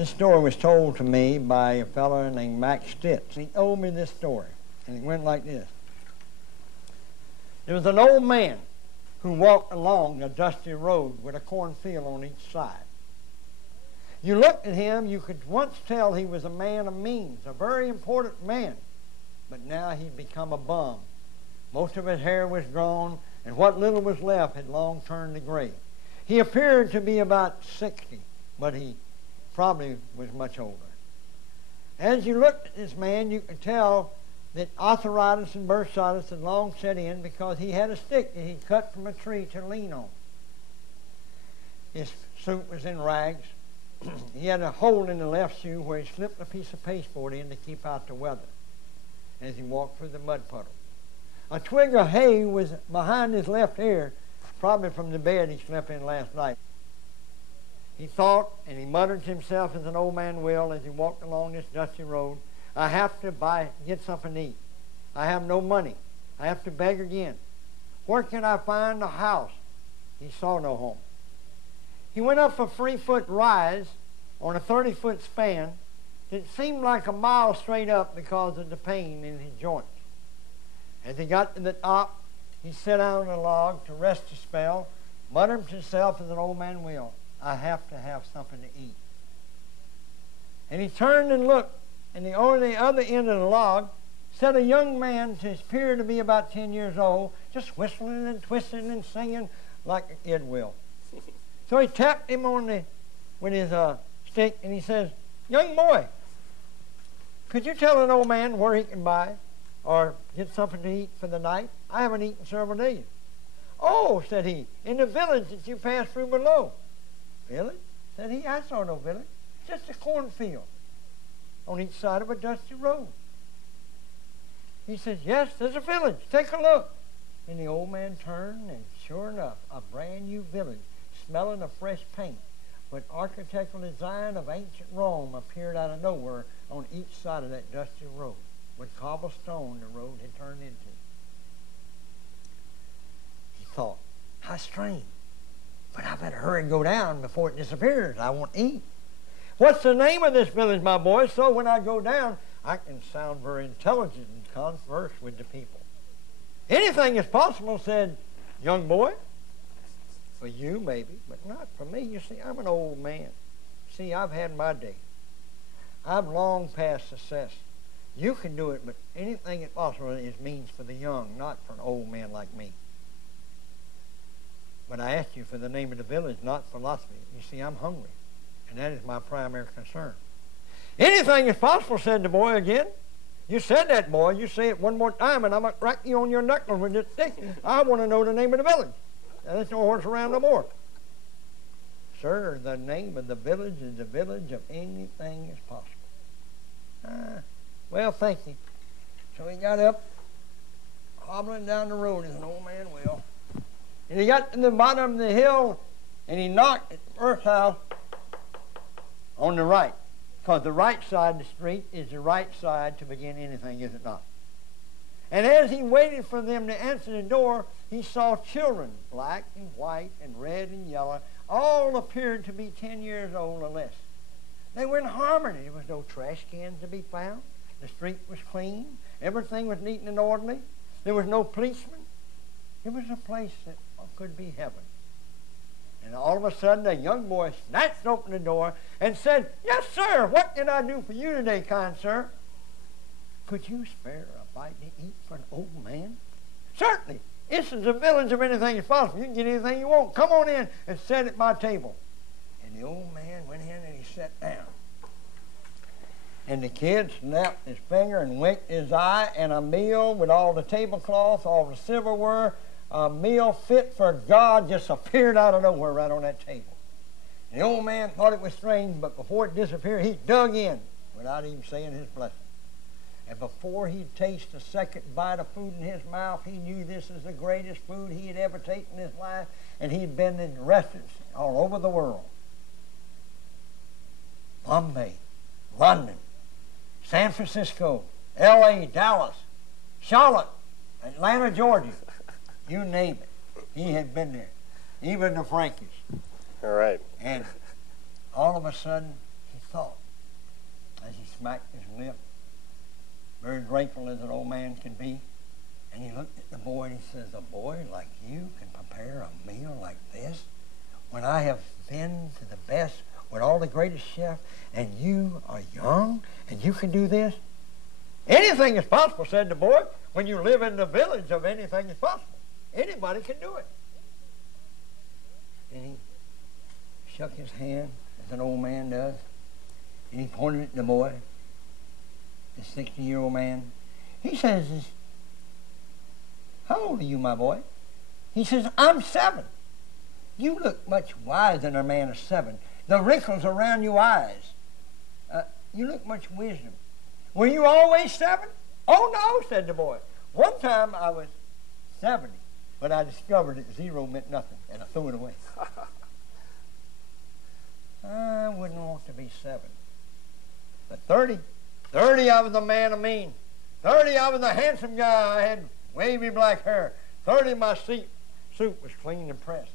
This story was told to me by a fellow named Max Stitts. He told me this story, and it went like this. There was an old man who walked along a dusty road with a cornfield on each side. You looked at him, you could once tell he was a man of means, a very important man, but now he'd become a bum. Most of his hair was gone, and what little was left had long turned to gray. He appeared to be about 60, but he probably was much older. As you looked at this man, you could tell that arthritis and bursitis had long set in because he had a stick that he'd cut from a tree to lean on. His suit was in rags. He had a hole in the left shoe where he slipped a piece of pasteboard in to keep out the weather as he walked through the mud puddle. A twig of hay was behind his left ear, probably from the bed he slept in last night. He thought, and he muttered to himself as an old man will as he walked along this dusty road, I have to get something to eat. I have no money. I have to beg again. Where can I find a house? He saw no home. He went up a 3-foot rise on a 30-foot span that seemed like a mile straight up because of the pain in his joints. As he got to the top, he sat down on a log to rest a spell, muttered to himself as an old man will, I have to have something to eat. And he turned and looked, and on the other end of the log sat a young man who appeared to be about 10 years old, just whistling and twisting and singing like a kid will. So he tapped him with his stick, and he says, young boy, could you tell an old man where he can buy or get something to eat for the night? I haven't eaten several days. Oh, said he, in the village that you passed through below. Village? Said he, I saw no village. It's just a cornfield on each side of a dusty road. He says, yes, there's a village. Take a look. And the old man turned, and sure enough, a brand new village, smelling of fresh paint, with architectural design of ancient Rome appeared out of nowhere on each side of that dusty road, with cobblestone the road had turned into. He thought, how strange. But I better hurry and go down before it disappears. I want to eat. What's the name of this village, my boy? So when I go down, I can sound very intelligent and converse with the people. Anything is possible, said young boy. For you, maybe, but not for me. You see, I'm an old man. See, I've had my day. I've long past success. You can do it, but anything that's possible is means for the young, not for an old man like me. But I asked you for the name of the village, not philosophy. You see, I'm hungry, and that is my primary concern. Anything is possible, said the boy again. You said that, boy. You say it one more time, and I'm going to crack you on your knuckles with this stick. I want to know the name of the village. Now, there's no horse around no more. Sir, the name of the village is the village of anything is possible. Well, thank you. So he got up, hobbling down the road as an old man will. And he got to the bottom of the hill, and he knocked at the first house on the right. Because the right side of the street is the right side to begin anything, is it not? And as he waited for them to answer the door, he saw children, black and white and red and yellow, all appeared to be 10 years old or less. They were in harmony. There was no trash cans to be found. The street was clean. Everything was neat and orderly. There was no policeman. It was a place that could be heaven. And all of a sudden, a young boy snatched open the door and said, yes, sir, what can I do for you today, kind sir? Could you spare a bite to eat for an old man? Certainly. This is a village of anything is possible. You can get anything you want. Come on in and sit at my table. And the old man went in and he sat down. And the kid snapped his finger and winked his eye, and a meal with all the tablecloths, all the silverware, a meal fit for God just appeared out of nowhere right on that table. And the old man thought it was strange, but before it disappeared, he dug in without even saying his blessing. And before he'd taste a second bite of food in his mouth, he knew this was the greatest food he had ever taken in his life, and he'd been in restaurants all over the world. Bombay, London, San Francisco, L.A., Dallas, Charlotte, Atlanta, Georgia. You name it. He had been there. Even the Frankies. All right. And all of a sudden, he thought as he smacked his lip, very grateful as an old man can be. And he looked at the boy and he says, a boy like you can prepare a meal like this? When I have been to the best with all the greatest chefs, and you are young, and you can do this? Anything is possible, said the boy. When you live in the village of anything is possible. Anybody can do it. And he shook his hand, as an old man does, and he pointed at the boy, the 60-year-old man. He says, how old are you, my boy? He says, I'm 7. You look much wiser than a man of 7. The wrinkles around your eyes. You look much wisdom. Were you always 7? Oh, no, said the boy. One time I was 70, but I discovered that 0 meant nothing, and I threw it away. I wouldn't want to be 7. But 30 I was a man of mean. 30 I was a handsome guy. I had wavy black hair. 30 my suit was clean and pressed.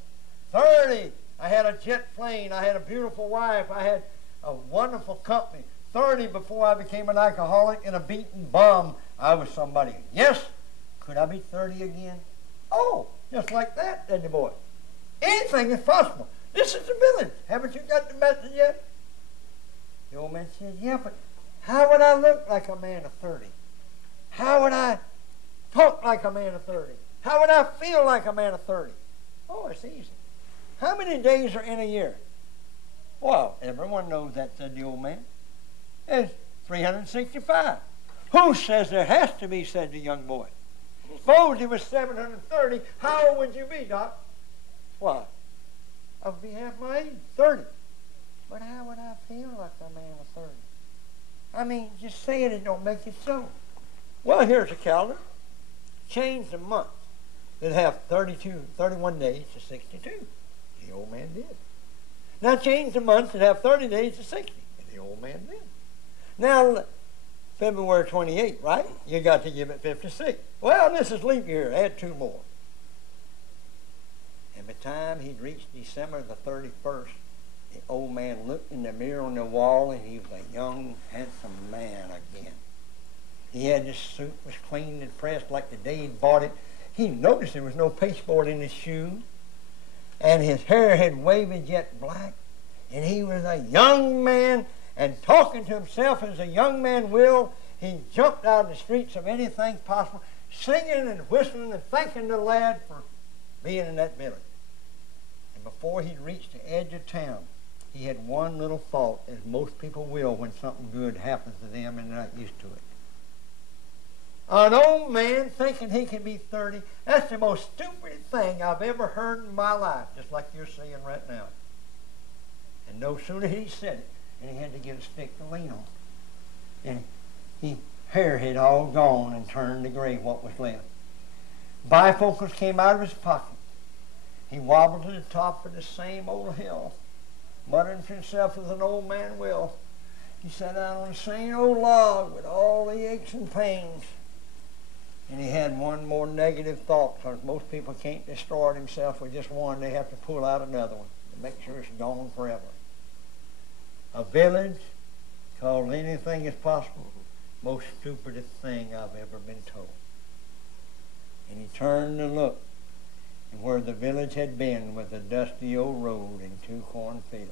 30 I had a jet plane. I had a beautiful wife. I had a wonderful company. 30 before I became an alcoholic and a beaten bum, I was somebody. Yes, could I be 30 again? Oh, just like that, said the boy. Anything is possible. This is the village. Haven't you got the message yet? The old man said, yeah, but how would I look like a man of 30? How would I talk like a man of 30? How would I feel like a man of 30? Oh, it's easy. How many days are in a year? Well, everyone knows that, said the old man. It's 365. Who says there has to be, said the young boy. Suppose it was 730. How old would you be, Doc? Why, I would be half my age, 30. But how would I feel like a man of 30? I mean, just saying it don't make it so. Well, here's a calendar. Change the month. It'd have 31 days to 62. The old man did. Now change the months and have 30 days to 60. And the old man did. Now, February 28, right? You got to give it 56. Well, this is leap year. Add 2 more. And by the time he'd reached December the 31st, the old man looked in the mirror on the wall and he was a young, handsome man again. He had his suit was cleaned and pressed like the day he'd bought it. He noticed there was no pasteboard in his shoe. And his hair had wavy jet black. And he was a young man, and talking to himself as a young man will, he jumped out of the streets of anything possible, singing and whistling and thanking the lad for being in that village. And before he'd reached the edge of town, he had one little thought, as most people will when something good happens to them and they're not used to it. An old man thinking he can be 30, that's the most stupid thing I've ever heard in my life, just like you're saying right now. And no sooner he said it, and he had to get a stick to lean on. And his hair had all gone and turned to gray, what was left. Bifocals came out of his pocket. He wobbled to the top of the same old hill, muttering to himself as an old man will. He sat down on the same old log with all the aches and pains. And he had one more negative thought, because most people can't destroy themselves with just one. They have to pull out another one to make sure it's gone forever. A village called anything is possible. Most stupidest thing I've ever been told. And he turned to look, and where the village had been was a dusty old road and 2 cornfields.